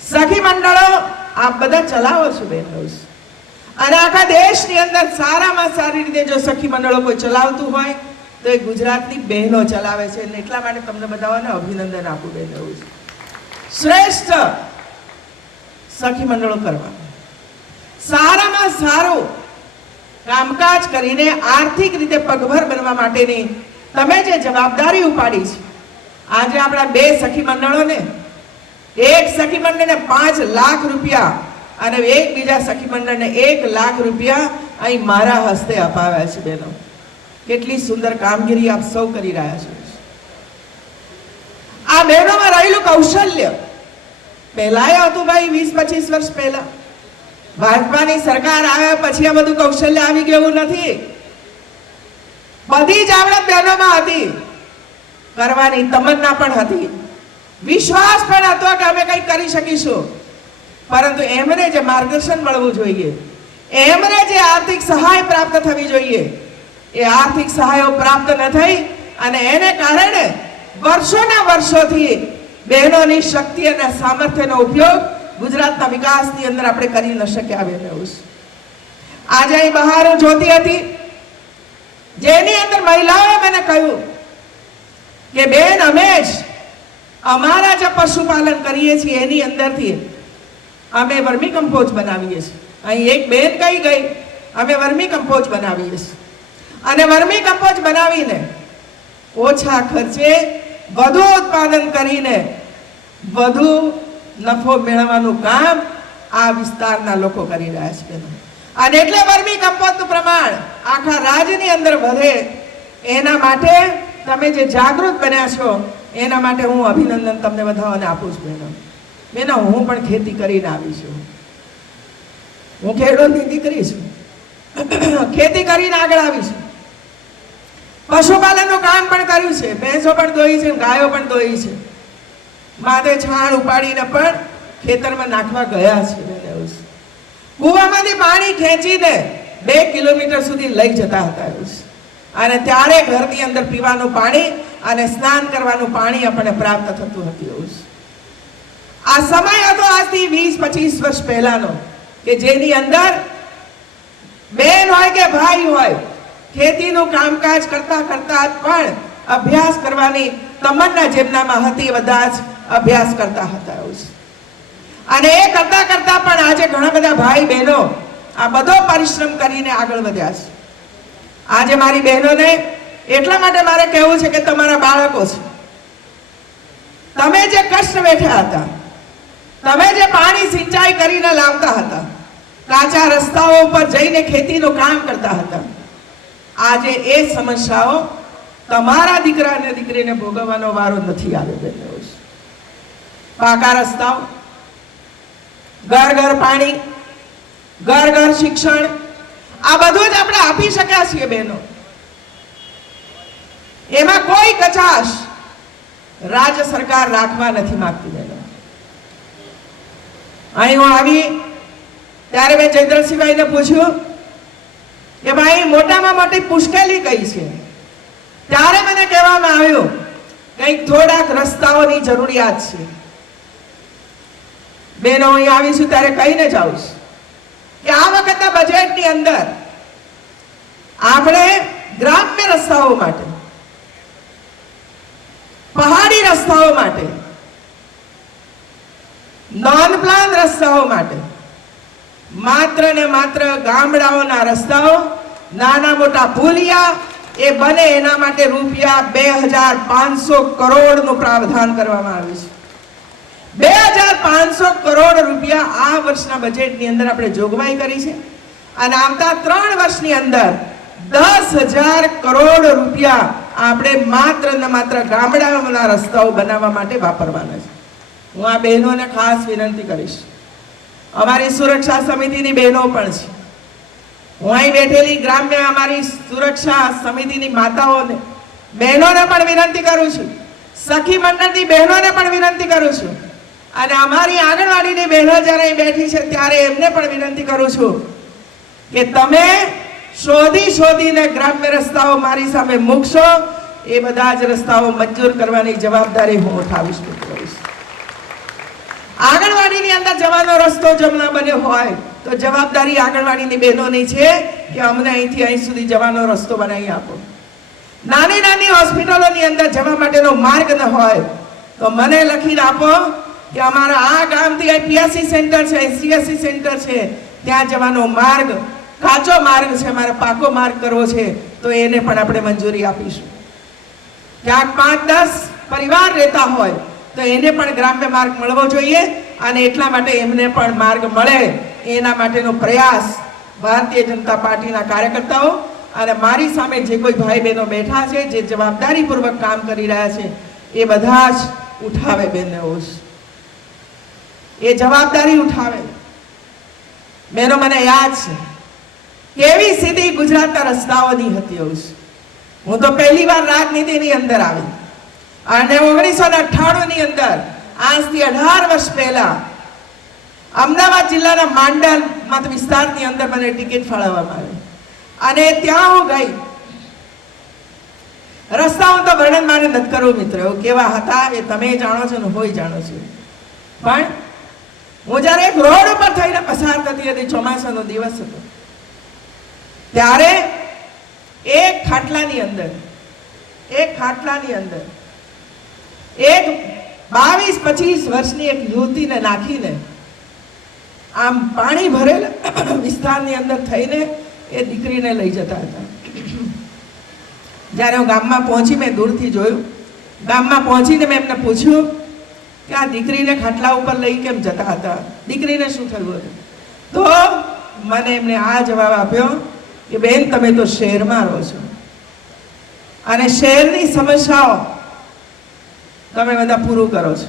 સખી મંડળો આપ બધા ચલાવો છો બહેનો. અને આખા દેશની અંદર સારામાં સારી રીતે જો સખી મંડળો કોઈ ચલાવતું હોય તો એ ગુજરાતની બહેનો ચલાવે છે. અને એટલા માટે તમને બધાને અભિનંદન આપું બહેનો. શ્રેષ્ઠ સખી મંડળો કરવા, સારામાં સારું કામકાજ કરીને આર્થિક રીતે પગભર બનવા માટેની તમે જે જવાબદારી ઉપાડી છે. આજે આપણા બે સખી મંડળોને, એક સખી મંડળને 5 લાખ રૂપિયા અને એક બીજા સખી મંડળને 1 લાખ રૂપિયા અહીં મારા હસ્તે અપાવ્યા છે બહેનો. કેટલી સુંદર કામગીરી આપ સૌ કરી રહ્યા છો. આ બહેનોમાં રહેલું કૌશલ્ય પહેલા હતું ભાઈ 20-25 વર્ષ પહેલા. ભાજપાની સરકાર આવ્યા પછી આ બધું કૌશલ્ય આવી ગયું નથી. બધી જ આવડત બહેનોમાં હતી, કરવાની તમન્ના પણ હતી, વિશ્વાસ પણ હતો કે અમે કંઈ કરી શકીશું. પરંતુ એમને જે માર્ગદર્શન મળવું જોઈએ, એમને જે આર્થિક સહાય પ્રાપ્ત થવી જોઈએ, એ આર્થિક સહાયો પ્રાપ્ત ન થઈ. અને એને કારણે વર્ષોના વર્ષોથી બહેનોની શક્તિ અને સામર્થ્યનો ઉપયોગ ગુજરાતના વિકાસની અંદર આપણે કરી ન શક્યા બહેનો. આજે અહીં બહાર હું જોતી હતી, જેની અંદર મહિલાઓએ મને કહ્યું કે બેન અમે જ અમારા જે પશુપાલન કરીએ છીએ એની અંદરથી અમે વર્મી કમ્પોઝ બનાવીએ છીએ. અહીં એક બેન કહી ગઈ અમે વર્મી કમ્પોઝ બનાવીએ છીએ. અને વર્મી કમ્પોઝ બનાવીને ઓછા ખર્ચે વધુ ઉત્પાદન કરીને વધુ નફો મેળવવાનું કામ આ વિસ્તારના લોકો કરી રહ્યા છે. અને એટલે વર્મી કમ્પોઝનું પ્રમાણ આખા રાજ્યની અંદર વધે, એના માટે તમે જે જાગૃત બન્યા છો એના માટે હું અભિનંદન તમને બધાને આપું છું બહેનો. બેનો હું પણ ખેતી કરીને આવી છું, હું ખેડૂતની દીકરી છું, ખેતી કરીને આગળ આવી છું. પશુપાલનનું કામ પણ કર્યું છે, ભેંસો પણ દોઈ છે, ગાયો પણ દોઈ છે, માથે છાણ ઉપાડીને પણ ખેતરમાં નાખવા ગયા છે. કૂવામાંથી પાણી ખેંચીને 2 કિલોમીટર સુધી લઈ જતા હતા. અને ત્યારે ઘરની અંદર પીવાનું પાણી અને સ્નાન કરવાનું પાણી આપણને પ્રાપ્ત થતું હતું. આ સમય હતો આજથી 20-25 વર્ષ પહેલાનો, કે જેની અંદર બેન હોય કે ભાઈ હોય, ખેતીનું કામકાજ કરતા કરતા પણ અભ્યાસ કરવાની તમન્ના જેમનામાં હતી, બધા જ અભ્યાસ કરતા હતા. અને એ કરતા કરતા પણ આજે ઘણા બધા ભાઈ બહેનો આ બધો પરિશ્રમ કરીને આગળ વધ્યા છે. આજે મારી બહેનોને એટલા માટે મારે કહેવું છે કે તમારા બાળકો છે, તમે જે કષ્ટ વેઠ્યા હતા, તમે જે પાણી સિંચાઈ કરીને લાવતા હતા, કાચા રસ્તાઓ ઉપર જઈને ખેતીનું કામ કરતા હતા, આજે એ સમસ્યાઓ તમારા દીકરા અને દીકરીને ભોગવવાનો વારો નથી આવ્યો. પાકા રસ્તાઓ, ઘર ઘર પાણી, ઘર ઘર શિક્ષણ, આ બધું જ આપણે આપી શક્યા છીએ બહેનો. એમાં કોઈ કચાશ રાજ્ય સરકાર રાખવા નથી માંગતી બહેનો. અહીં હું આવી ત્યારે મેં જયદ્રથસિંહભાઈને પૂછ્યું કે ભાઈ મોટામાં મોટી મુશ્કેલી કઈ છે? ત્યારે મને કહેવામાં આવ્યું કંઈક થોડાક રસ્તાઓની જરૂરિયાત છે. બેનો અહીં આવીશું ત્યારે કહીને જાઉં છું કે આ વખતના બજેટની અંદર આપણે ગ્રામ્ય રસ્તાઓ માટે, પહાડી રસ્તાઓ માટે નોન પ્લાન રસ્તાઓ માટે માત્ર ને માત્ર ગામડાઓના રસ્તાઓ, નાના મોટા પુલિયા એ બને એના માટે રૂપિયા 2500 કરોડનું પ્રાવધાન કરવામાં આવ્યું છે. 2500 કરોડ રૂપિયા આ વર્ષના બજેટની અંદર આપણે જોગવાઈ કરી છે અને આવતા 3 વર્ષની અંદર 10,000 કરોડ રૂપિયા આપણે માત્ર ને માત્ર ગામડાઓના રસ્તાઓ બનાવવા માટે વાપરવાના છે. હું આ બહેનોને ખાસ વિનંતી કરીશ, અમારી સુરક્ષા સમિતિની બહેનો પણ છે, હું અહીં બેઠેલી ગ્રામ્ય અમારી સુરક્ષા સમિતિની માતાઓને બહેનોને પણ વિનંતી કરું છું, સખી મંડળની બહેનોને પણ વિનંતી કરું છું અને અમારી આંગણવાડીની બહેનો જ્યારે અહીં બેઠી છે ત્યારે એમને પણ વિનંતી કરું છું કે તમે શોધીને ગ્રામ્ય રસ્તાઓ મારી સામે મૂકશો, એ બધા જ રસ્તાઓ મંજૂર કરવાની જવાબદારી હું ઉઠાવીશ. આંગણવાડીની અંદર જવાનો રસ્તો જો ન બન્યો હોય તો જવાબદારી આંગણવાડીની બહેનોની છે કે અમને અહીંથી અહીં સુધી જવાનો રસ્તો બનાવી આપો. નાની નાની હોસ્પિટલોની અંદર જવા માટેનો માર્ગ ન હોય તો મને લખીને આપો કે અમારા આ ગામથી PSC સેન્ટર છે, CSC સેન્ટર છે, ત્યાં જવાનો માર્ગ કાચો માર્ગ છે, મારે પાકો માર્ગ કરવો છે, તો એને પણ આપણે મંજૂરી આપીશું. ક્યાંક 5-10 પરિવાર રહેતા હોય તો એને પણ ગ્રામ્ય માર્ગ મળવો જોઈએ અને એટલા માટે એમને પણ માર્ગ મળે એના માટેનો પ્રયાસ ભારતીય જનતા પાર્ટીના કાર્યકર્તાઓ અને મારી સામે જે કોઈ ભાઈ બહેનો બેઠા છે, જે જવાબદારીપૂર્વક કામ કરી રહ્યા છે, એ બધા જ ઉઠાવે બહેનો, એ જવાબદારી ઉઠાવે. બહેનો, મને યાદ છે કેવી સ્થિતિ ગુજરાતના રસ્તાઓની હતી. હું તો પહેલી વાર રાજનીતિની અંદર આવી અને 1998 ની અંદર, આજથી 18 વર્ષ પહેલા, અમદાવાદ જિલ્લાના માંડલ મત વિસ્તારની અંદર મને ટિકિટ ફાળવવામાં આવી અને ત્યાં હું ગઈ. રસ્તાઓ તો વર્ણન મારે નથી કરવું મિત્રો, કેવા હતા એ તમે જાણો છો ને હોય જાણો છો. પણ હું જ્યારે એક રોડ ઉપર થઈને પસાર થતી હતી, ચોમાસાનો દિવસ હતો, ત્યારે એક ખાટલાની અંદર એક 22-25 વર્ષની એક યુવતીને નાખીને આમ પાણી ભરેલા વિસ્તારની અંદર થઈને એ દીકરીને લઈ જતા હતા. જ્યારે હું ગામમાં પહોંચી, મેં દૂરથી જોયું. ગામમાં પહોંચીને મેં એમને પૂછ્યું કે આ દીકરીને ખાટલા ઉપર લઈ કેમ જતા હતા, દીકરીને શું થયું હતું? તો મને એમને આ જવાબ આપ્યો કે બેન, તમે તો શહેરમાં રહો છો અને શહેરની સમસ્યાઓ તમે બધા પૂરું કરો છો,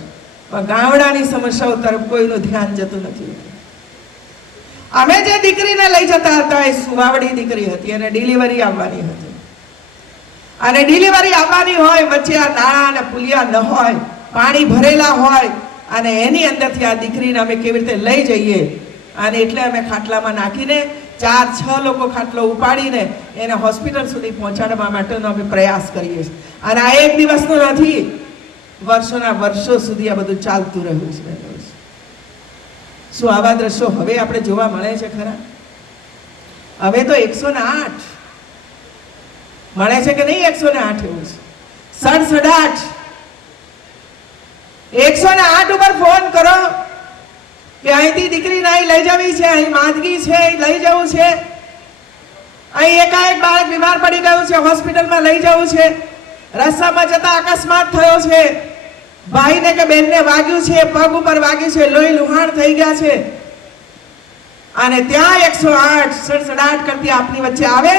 પણ ગામડાની સમસ્યાઓ તરફ કોઈનું ધ્યાન જતું નથી. અમે જે દીકરીને લઈ જતા હતા એ સુવાવડી દીકરી હતી અને ડિલિવરી આવવાની હતી અને ડિલિવરી આવવાની હોય, વચ્ચે આ નાળા અને પુલિયા ન હોય, પાણી ભરેલા હોય અને એની અંદરથી આ દીકરીને અમે કેવી રીતે લઈ જઈએ અને એટલે અમે ખાટલામાં નાખીને 4-6 લોકો ખાટલો ઉપાડીને એને હોસ્પિટલ સુધી પહોંચાડવા માટેનો અમે પ્રયાસ કરીએ છીએ. અને આ એક દિવસનો નથી, વર્ષોના વર્ષો સુધી આ બધું ચાલતું રહ્યું છે. શું આવા દ્રશ્યો હવે આપણે જોવા મળે છે ખરા? હવે તો 108 મળે છે કે નહીં? 108 એવું છે, 67 108 ઉપર ફોન કરો કે અહીંથી દીકરીને અહીં લઈ જવી છે, અહીં માંદગી છે, લઈ જવું છે, અહીં એકાએક બાળક બીમાર પડી ગયું છે, હોસ્પિટલમાં લઈ જવું છે, રસ્તામાં જતા અકસ્માત થયો છે, ભાઈને કે બેનને વાગ્યું છે, પગ ઉપર વાગ્યું છે, લોહી લુહાણ થઈ ગયા છે, અને ત્યાં 108 કરતી આપની વચ્ચે આવે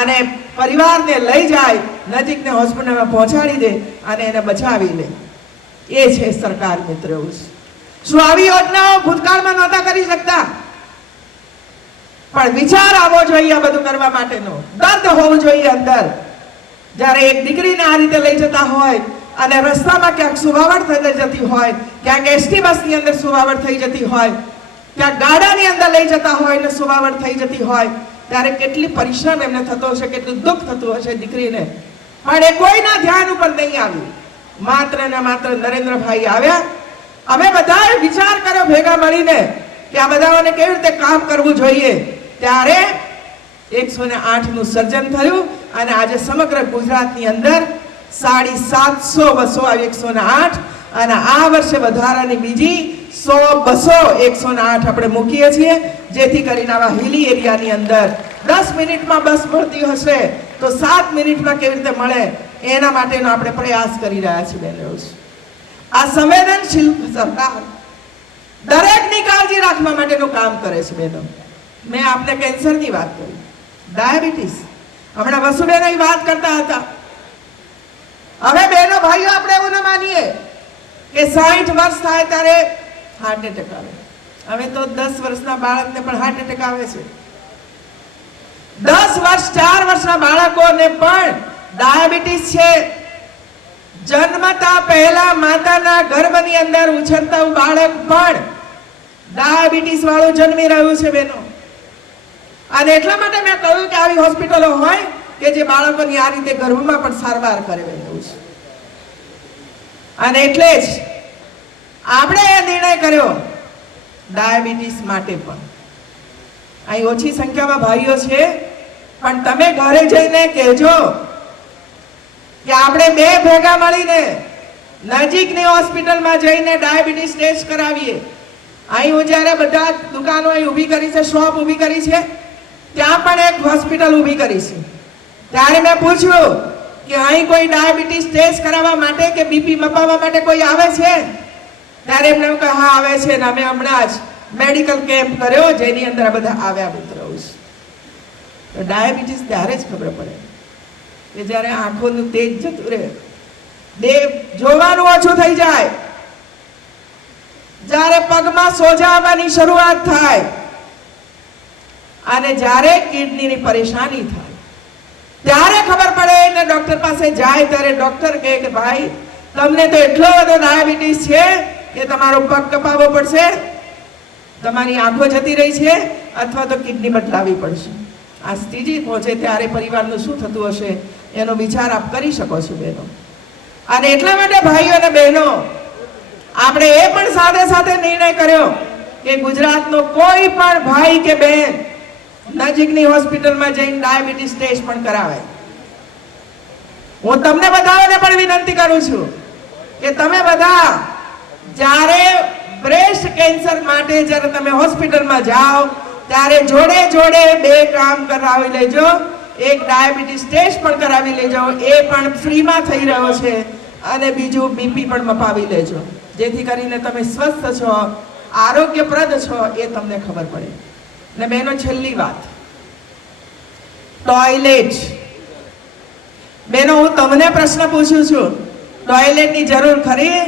અને પરિવારને લઈ જાય, નજીકના હોસ્પિટલમાં પહોંચાડી દે અને એને બચાવી લે. એ છે સરકાર મિત્રો. શું આવી યોજનાઓ ભૂતકાળમાં નહોતા કરી શકતા? પણ વિચાર આવવો જોઈએ આ બધું કરવા માટેનો, દર્દ હોવું જોઈએ અંદર. જ્યારે એક દીકરીને આ રીતે લઈ જતા હોય અને રસ્તામાં ક્યાંક સુવાવડ થઈ જતી હોય, ક્યાંક ST બસની અંદર સુવાવડ થઈ જતી હોય, ક્યાંક ગાડાની અંદર લઈ જતા હોય ને સુવાવડ થઈ જતી હોય, ત્યારે કેટલી પરિશ્રમ એમને થતો હશે, કેટલું દુઃખ થતું હશે દીકરીને. પણ એ કોઈના ધ્યાન ઉપર નહીં આવ્યું. માત્ર ને માત્ર નરેન્દ્રભાઈ આવ્યા. અમે બધાએ વિચાર કર્યો ભેગા મળીને કે આ બધાઓને કેવી રીતે કામ કરવું જોઈએ. ત્યારે 108 નું સર્જન થયું અને આજે સમગ્ર ગુજરાતની અંદર 750 બસો આવી 108 અને આ વર્ષે વધારાની બીજી 100, 200, 108 આપણે મૂકીએ છીએ, જેથી કરીને આવા હિલી એરિયાની અંદર 10 મિનિટમાં બસ મળતી હશે તો 7 મિનિટમાં કેવી રીતે મળે એના માટેનો આપણે પ્રયાસ કરી રહ્યા છીએ બહેનો. આ સંવેદનશીલ સરકાર દરેકની કાળજી રાખવા માટેનું કામ કરે છે બહેનો. મેં આપને કેન્સરની વાત કરી, ડાયાબિટીસ, હમણાં વસુબેન વાત કરતા હતા. હવે બહેનો ભાઈઓ આપણે એવું ન માનીએ કે 60 વર્ષ થાય ત્યારે હાર્ટ એટેક આવે. હવે તો 10 વર્ષના બાળકને પણ હાર્ટ એટેક આવે છે. 10 વર્ષ 4 વર્ષના બાળકોને પણ ડાયાબિટીસ છે. જન્મતા પહેલા માતાના ગર્ભની અંદર ઉછળતા બાળક પણ ડાયાબિટીસ વાળું જન્મી રહ્યું છે બહેનો. અને એટલા માટે મેં કહ્યું કે આવી હોસ્પિટલો હોય કે જે બાળકોની આ રીતે ગર્ભમાં પણ સારવાર કરે બહેનો છે. અને એટલે જ આપણે એ નિર્ણય કર્યો ડાયાબિટીસ માટે પણ. અહીં ઓછી સંખ્યામાં ભાઈઓ છે, પણ તમે ઘરે જઈને કહેજો કે આપણે બે ભેગા મળીને નજીકની હોસ્પિટલમાં જઈને ડાયાબિટીસ ટેસ્ટ કરાવીએ. અહીં હું જ્યારે બધા દુકાનો અહીં ઊભી કરી છે, શોપ ઊભી કરી છે, ત્યાં પણ એક હોસ્પિટલ ઊભી કરી છે. ત્યારે મેં પૂછ્યું કે અહીં કોઈ ડાયાબિટીસ ટેસ્ટ કરાવવા માટે કે બીપી મપાવવા માટે કોઈ આવે છે? ત્યારે એમને એમ કહ્યું હા આવે છે, ને અમે હમણાં જ મેડિકલ કેમ્પ કર્યો જેની અંદર આ બધા આવ્યા મિત્રો છે. તો ડાયાબિટીસ ત્યારે જ ખબર પડે કે જ્યારે આંખોનું તેજ જતું રહે, દેહ જોવાનું ઓછું થઈ જાય, જ્યારે પગમાં સોજા આવવાની શરૂઆત થાય, અને જ્યારે કિડનીની પરેશાની થાય ત્યારે ખબર પડે. ને ડોક્ટર પાસે જાય ત્યારે ડોક્ટર કહે કે ભાઈ તમને તો એટલો બધો ડાયાબિટીસ છે કે તમારો પગ કપાવવો પડશે, તમારી આંખો જતી રહી છે, અથવા તો કિડની બદલાવી પડશે. આ સ્થિતિ પહોંચે ત્યારે પરિવારનું શું થતું હશે એનો વિચાર આપ કરી શકો છો બહેનો. અને એટલા માટે ભાઈઓ અને બહેનો આપણે એ પણ સાથે સાથે નિર્ણય કર્યો કે ગુજરાતનો કોઈ પણ ભાઈ કે બહેન નજીકની હોસ્પિટલમાં જઈને ડાયાબિટીસ ટેસ્ટ પણ કરાવે. હું તમને બધાને પણ વિનંતી કરું છું કે તમે બધા જ્યારે બ્રેસ્ટ કેન્સર માટે જ્યારે તમે હોસ્પિટલમાં જાઓ ત્યારે જોડે જોડે બે કામ કરાવી લેજો. એક ડાયાબિટીસ ટેસ્ટ પણ કરાવી લેજો, એ પણ ફ્રીમાં થઈ રહ્યો છે, અને બીજું બીપી પણ મપાવી લેજો, જેથી કરીને તમે સ્વસ્થ છો, આરોગ્યપ્રદ છો એ તમને ખબર પડે. ને બહેનો છેલ્લી વાત, ટોયલેટ. બહેનો હું તમને પ્રશ્ન પૂછું છું, ટોયલેટની જરૂર ખરી?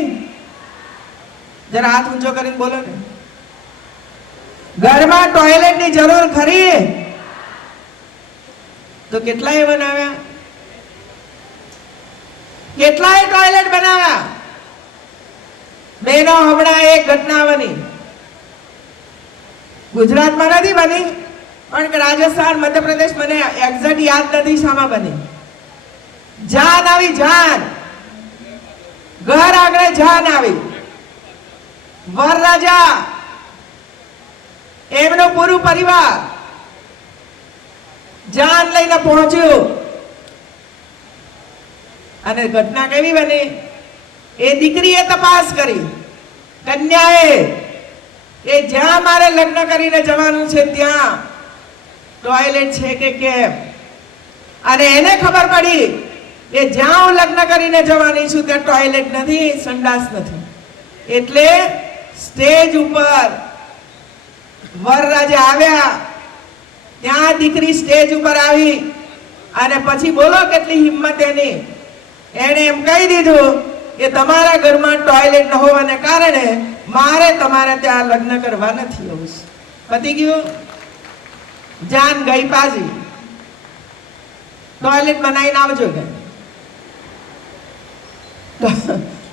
જરા હાથ ઊંચો કરીને બોલો ને. ઘરમાં ટોયલેટની જરૂર ખરી? તો કેટલાય બનાવ્યા, કેટલાય ટોયલેટ બનાવ્યા. બહેનો હમણાં એક ઘટના બની, ગુજરાતમાં નથી બની પણ રાજસ્થાન, મધ્યપ્રદેશ, મને એક્ઝેક્ટ યાદ નથી શામાં બની. જાન આવી, જાન ઘર આગળ જાન આવી. વરરાજા એમનું પૂરું પરિવાર જાન લઈને પહોંચ્યું. અને ઘટના કેવી બની? એ દીકરીએ તપાસ કરી, કન્યાએ, એ જ્યાં મારે લગ્ન કરીને જવાનું છે ત્યાં ટોયલેટ છે કે કેમ. અને એને ખબર પડી કે જ્યાં હું લગ્ન કરીને જવાની છું ત્યાં ટોયલેટ નથી, સંડાસ નથી. એટલે સ્ટેજ ઉપર વરરાજા આવ્યા, ત્યાં દીકરી સ્ટેજ ઉપર આવી, અને પછી બોલો કેટલી હિંમત એની. એને એમ કહી દીધું કે તમારા ઘરમાં ટોયલેટ ન હોવાને કારણે મારે તમારે ત્યાં લગ્ન કરવા નથી આવવું. પતી ગયું, જાન ગઈ પાછી. ટોયલેટ બનાવીને આવજો કે,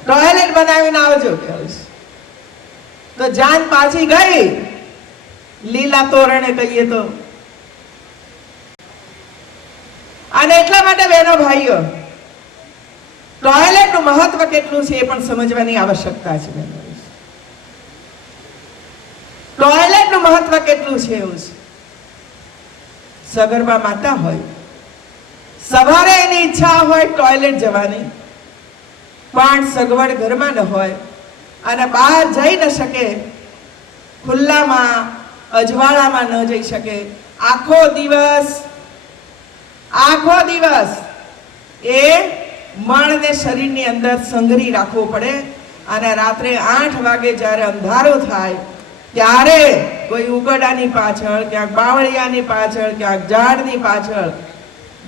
ટોયલેટ બનાવીને આવજો કે. તો જાન પાછી ગઈ, લીલા તોરણે કહીએ તો. અને એટલા માટે બહેનો ભાઈઓ, ટોયલેટનું મહત્વ કેટલું છે એ પણ સમજવાની આવશ્યકતા છે. ટોયલેટનું મહત્વ કેટલું છે એવું છે. સગર્ભા માતા હોય, સવારે એની ઈચ્છા હોય ટોયલેટ જવાની, પણ સગવડ ઘરમાં ન હોય અને બહાર જઈ ન શકે, ખુલ્લામાં અજવાળામાં ન જઈ શકે, આખો દિવસ એ મણને શરીરની અંદર સંઘરી રાખવો પડે અને રાત્રે 8 વાગે જ્યારે અંધારું થાય ત્યારે કોઈ ઉગડાની પાછળ, ક્યાંક બાવળિયાની પાછળ, ક્યાંક ઝાડની પાછળ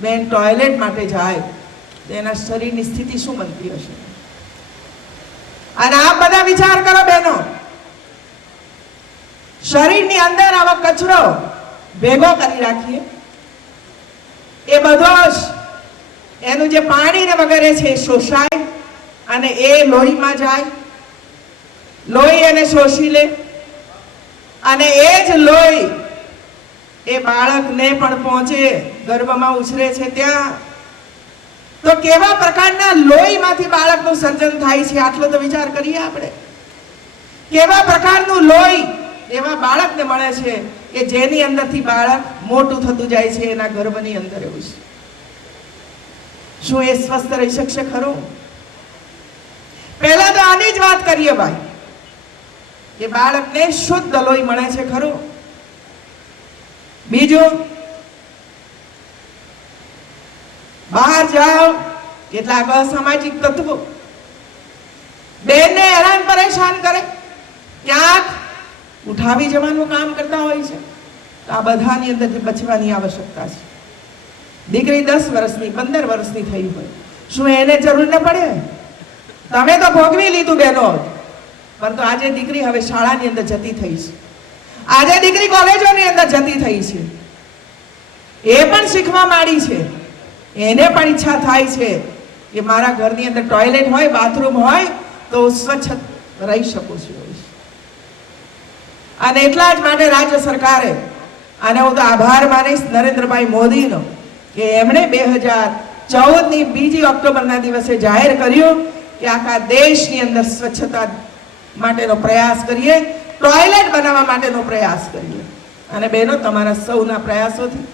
બેન ટોયલેટ માટે જાય તેના શરીરની સ્થિતિ શું બનતી હશે? અને આપ બધા વિચાર કરો બહેનો, શરીરની અંદર આવો કચરો ભેગો કરી રાખીએ, એ બધો જ એનું જે પાણી ને વગેરે છે એ શોષાય અને એ લોહીમાં જાય, લોહી એને શોષી લે અને એ જ લોહી એ બાળકને પણ પહોંચે, ગર્ભમાં ઉછરે છે ત્યાં. તો કેવા પ્રકારના લોહીમાંથી બાળકનું સર્જન થાય છે આટલો તો વિચાર કરીએ આપણે. કેવા પ્રકારનું લોહી એવા બાળકને મળે છે કે જેની અંદરથી બાળક મોટું થતું જાય છે એના ગર્ભની અંદર. એવું છે. શું એ સ્વસ્થ રહી શકશે ખરું? પહેલા તો આની જ વાત કરીએ ભાઈ કે બાળકને શુદ્ધ લોહી મળે છે ખરું? બીજું, બહાર જાઓ, કેટલાક અસામાજિક તત્વો બેનને હેરાન પરેશાન કરે, ક્યાંક ઉઠાવી જવાનું કામ કરતા હોય છે. તો આ બધાની અંદરથી બચવાની આવશ્યકતા છે. દીકરી 10 વર્ષની 15 વર્ષની થઈ હોય, શું એને જરૂર ન પડે? તમે તો ભોગવી લીધું બહેનો, પરંતુ આજે દીકરી હવે શાળાની અંદર જતી થઈ છે, આજે દીકરી કોલેજોની અંદર જતી થઈ છે, એ પણ શીખવા માંડી છે. એને પણ ઈચ્છા થાય છે કે મારા ઘરની અંદર ટોયલેટ હોય, બાથરૂમ હોય તો સ્વચ્છ રહી શકું છું. અને એટલા જ માટે રાજ્ય સરકારે, અને હું તો આભાર માનીશ નરેન્દ્રભાઈ મોદીનો, કે એમણે 2014ની 2 ઓક્ટોબરના દિવસે જાહેર કર્યું કે આખા દેશની અંદર સ્વચ્છતા માટેનો પ્રયાસ કરીએ, ટોયલેટ બનાવવા માટેનો પ્રયાસ કરીએ. અને બહેનો, તમારા સૌના પ્રયાસોથી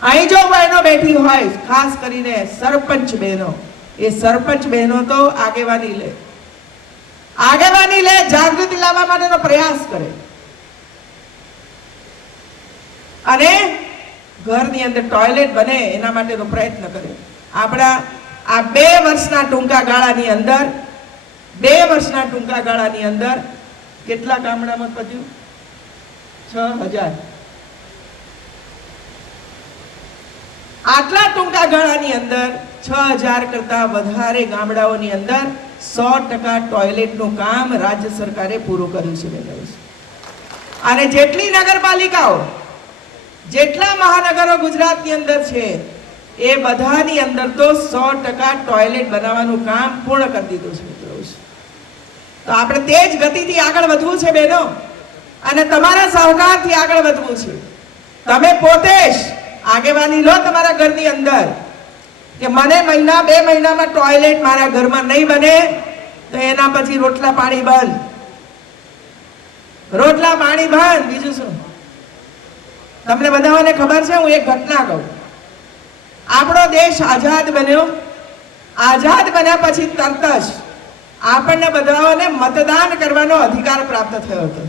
અહીં જો બહેનો બેઠી હોય, ખાસ કરીને સરપંચ બહેનો, એ સરપંચ બહેનો તો આગેવાની લે, જાગૃતિ લાવવા માટેનો પ્રયાસ કરે અને ઘરની અંદર ટોયલેટ બને એના માટેનો પ્રયત્ન કરે. આપણા આ 2 વર્ષના ટૂંકા ગાળાની અંદર કેટલા ગામડામાં પહોંચ્યું? 6000. આટલા ટૂંકા ગાળાની અંદર 6000 કરતા વધારે ગામડાઓની અંદર 100% ટોયલેટનું કામ રાજ્ય સરકારે પૂરું કર્યું છે. અને જેટલી નગરપાલિકાઓ, જેટલા મહાનગરો ગુજરાતની અંદર છે એ બધાની અંદર તો 100% ટોયલેટ બનાવવાનું કામ પૂર્ણ કરી દીધું છે. તો આપણે તેજ ગતિથી આગળ વધવું છે બહેનો, અને તમારા સહકારથી આગળ વધવું છે. તમે પોતે જ આગેવાની લો તમારા ઘરની અંદર કે મને 2 મહિનામાં ટોયલેટ મારા ઘરમાં નહીં બને તો એના પછી રોટલા પાણી બંધ. બીજું શું? તમને બધાને ખબર છે, હું એક ઘટના કહું. આપણો દેશ આઝાદ બન્યા પછી તરત જ આપણને બધાને મતદાન કરવાનો અધિકાર પ્રાપ્ત થયો હતો.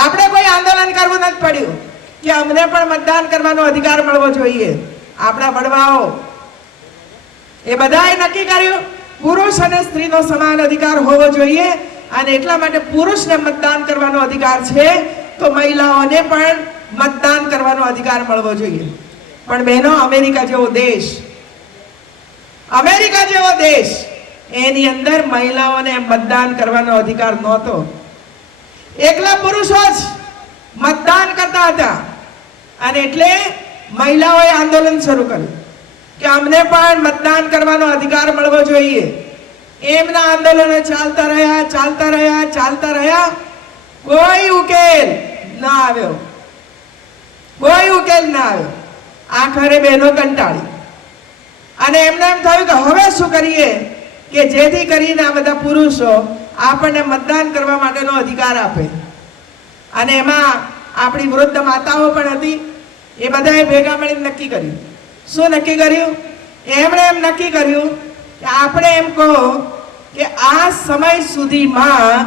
આપણે કોઈ આંદોલન કરવું નથી પડ્યું કે અમને પણ મતદાન કરવાનો અધિકાર મળવો જોઈએ. આપણા વડવાઓ એ બધાએ નક્કી કર્યું પુરુષ અને સ્ત્રીનો સમાન અધિકાર હોવો જોઈએ, અને એટલા માટે પુરુષને મતદાન કરવાનો અધિકાર છે તો મહિલાઓને પણ મતદાન કરવાનો અધિકાર મળવો જોઈએ. પણ બહેનો, અમેરિકા જેવો દેશ એની અંદર મહિલાઓને મતદાન કરવાનો અધિકાર નહોતો. એકલા પુરુષો જ મતદાન કરતા હતા, અને એટલે મહિલાઓએ આંદોલન શરૂ કર્યું કે અમને પણ મતદાન કરવાનો અધિકાર મળવો જોઈએ. એમના આંદોલનો ચાલતા રહ્યા, કોઈ ઉકેલ ના આવ્યો. આખરે બહેનો કંટાળી અને એમને એમ થયું કે હવે શું કરીએ કે જેથી કરીને આ બધા પુરુષો આપણને મતદાન કરવા માટેનો અધિકાર આપે. અને એમાં આપણી વૃદ્ધ માતાઓ પણ હતી. એ બધાએ ભેગા મળીને નક્કી કર્યું. શું નક્કી કર્યું? એમણે એમ નક્કી કર્યું કે આપણે એમ કહો કે આ સમય સુધીમાં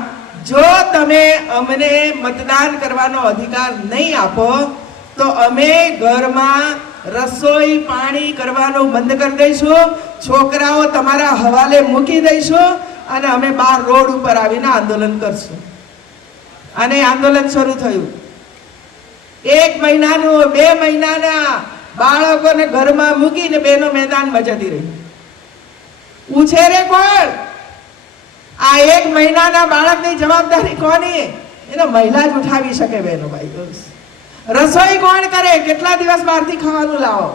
જો તમે અમને મતદાન કરવાનો અધિકાર નહીં આપો તો અમે ઘરમાં રસોઈ પાણી કરવાનું બંધ કરી દઈશું, છોકરાઓ તમારા હવાલે મૂકી દઈશું અને અમે બહાર રોડ ઉપર આવીને આંદોલન કરશું. અને આંદોલન શરૂ થયું. 1 મહિનાનું 2 મહિનાના બાળકોને ઘરમાં મૂકીને બેનો મેદાનમાં જતી રહી. ઉછેરે કોણ? આ 1 મહિનાના બાળકની જવાબદારી કોની? એનો મહિલા જ ઉઠાવી શકે બેનો ભાઈ. રસોઈ કોણ કરે? કેટલા દિવસ બહારથી ખાવાનું લાવો?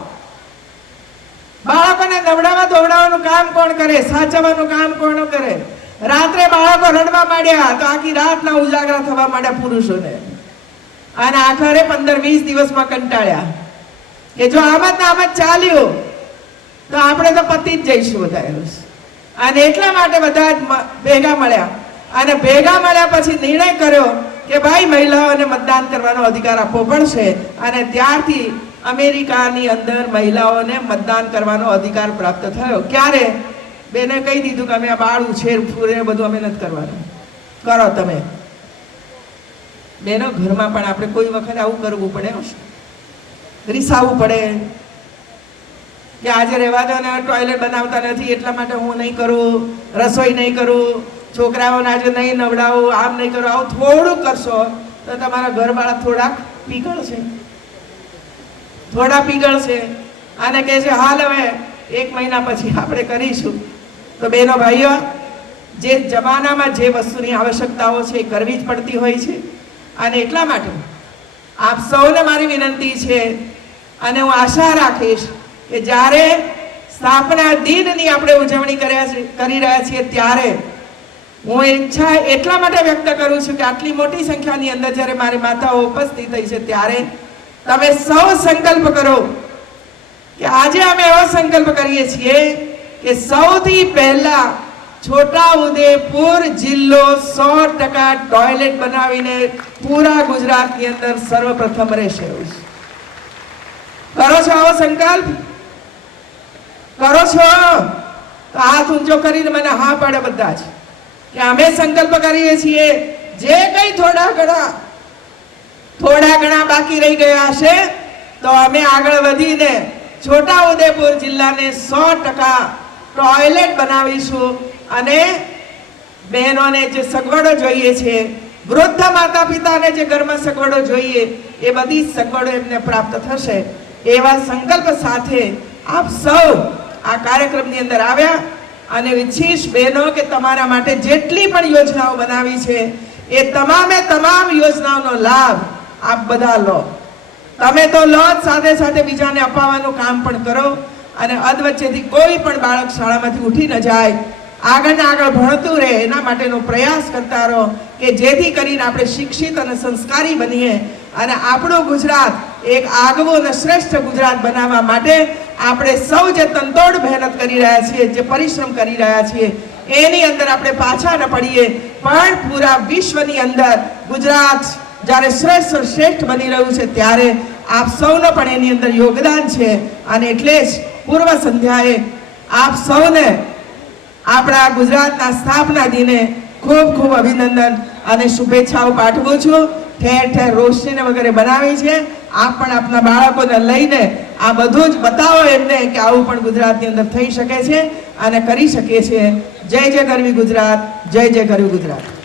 બાળકોને નવડાવવા ધોવડાવવાનું કામ કોણ કરે? સાચવવાનું કામ કોણ કરે? રાત્રે બાળકો રડવા માંડ્યા તો આખી રાતના ઉજાગરા થવા માંડ્યા પુરુષોને. અને આખરે 15-20 દિવસમાં કંટાળ્યા કે જો આમ જ ચાલ્યું તો આપણે તો પતી જ જઈશું બધા. અને એટલા માટે બધા ભેગા મળ્યા અને ભેગા મળ્યા પછી નિર્ણય કર્યો કે ભાઈ મહિલાઓને મતદાન કરવાનો અધિકાર આપવો પડશે. અને ત્યારથી અમેરિકાની અંદર મહિલાઓને મતદાન કરવાનો અધિકાર પ્રાપ્ત થયો. ક્યારે? બેને કહી દીધું કે અમે આ બાળ ઉછેર ફૂરે બધું અમે નથી કરવાનું, કરો તમે. બેનો ઘરમાં પણ આપણે કોઈ વખત આવું કરવું પડે, રીસાવવું પડે કે આજે રહેવા દો ને, ટોયલેટ બનાવતા નથી એટલા માટે હું નહીં કરું, રસોઈ નહીં કરું, છોકરાઓને આજે નહીં નવડાવું, આમ નહીં કરું. આવું થોડું કરશો તો તમારા ઘરવાળા થોડા પીગળશે અને કહે છે હાલ હવે 1 મહિના પછી આપણે કરીશું. તો બહેનો ભાઈઓ, જે જમાનામાં જે વસ્તુની આવશ્યકતાઓ છે એ કરવી જ પડતી હોય છે. અને એટલા માટે આપ સૌને મારી વિનંતી છે અને હું આશા રાખીશ કે જ્યારે સ્થાપના દિનની આપણે ઉજવણી કરી રહ્યા છીએ ત્યારે હું ઈચ્છા એટલા માટે વ્યક્ત કરું છું કે આટલી મોટી સંખ્યાની અંદર જ્યારે મારી માતાઓ ઉપસ્થિત થઈ છે ત્યારે તમે સૌ સંકલ્પ કરો કે આજે અમે એવો સંકલ્પ કરીએ છીએ કે સૌથી પહેલા છોટાઉદેપુર જિલ્લો 100% ટોયલેટ બનાવીને પૂરા ગુજરાતની અંદર સર્વપ્રથમ રહેશે. કરો છો આવો સંકલ્પ? કરો છો? તો હાથ ઊંચો કરીને મને હા પાડે બધા જ કે અમે સંકલ્પ કરીએ છીએ. જે કઈ થોડા ઘણા બાકી રહી ગયા હશે તો અમે આગળ વધીને છોટાઉદેપુર જિલ્લાને 100% ટોયલેટ બનાવીશું. અને બહેનોને જે સગવડો જોઈએ છે, વૃદ્ધ માતા પિતાને જે ઘરમાં સગવડો જોઈએ એ બધી સગવડો એમને પ્રાપ્ત થશે. એવા સંકલ્પ સાથે આપ સૌ આ કાર્યક્રમની અંદર આવ્યા. અને ઈચ્છીશ બહેનો કે તમારા માટે જેટલી પણ યોજનાઓ બનાવી છે એ તમામે તમામ યોજનાઓનો લાભ આપ બધા લો. તમે તો લો જ, સાથે સાથે બીજાને અપાવવાનું કામ પણ કરો. અને અધવચ્ચેથી કોઈ પણ બાળક શાળામાંથી ઉઠી ન જાય, આગળ ભણતું રહે એના માટેનો પ્રયાસ કરતા રહો કે જેથી કરીને આપણે શિક્ષિત અને સંસ્કારી બનીએ અને આપણું ગુજરાત એક આગવું અને શ્રેષ્ઠ ગુજરાત બનાવવા માટે આપણે સૌ જે તનતોડ મહેનત કરી રહ્યા છીએ, જે પરિશ્રમ કરી રહ્યા છીએ એની અંદર આપણે પાછા ન પડીએ. પણ પૂરા વિશ્વની અંદર ગુજરાત જ્યારે શ્રેષ્ઠ બની રહ્યું છે ત્યારે આપ સૌનો પણ એની અંદર યોગદાન છે. અને એટલે જ પૂર્વ સંધ્યાએ આપ સૌને આપણા ગુજરાતના સ્થાપના દિને ખૂબ ખૂબ અભિનંદન અને શુભેચ્છાઓ પાઠવું છું. ઠેર ઠેર રોશનીને વગેરે બનાવી છે. આપ પણ આપના બાળકોને લઈને આ બધું જ બતાવો એમને કે આવું પણ ગુજરાતની અંદર થઈ શકે છે અને કરી શકીએ છીએ. જય જય ગરવી ગુજરાત, જય જય ગરવી ગુજરાત.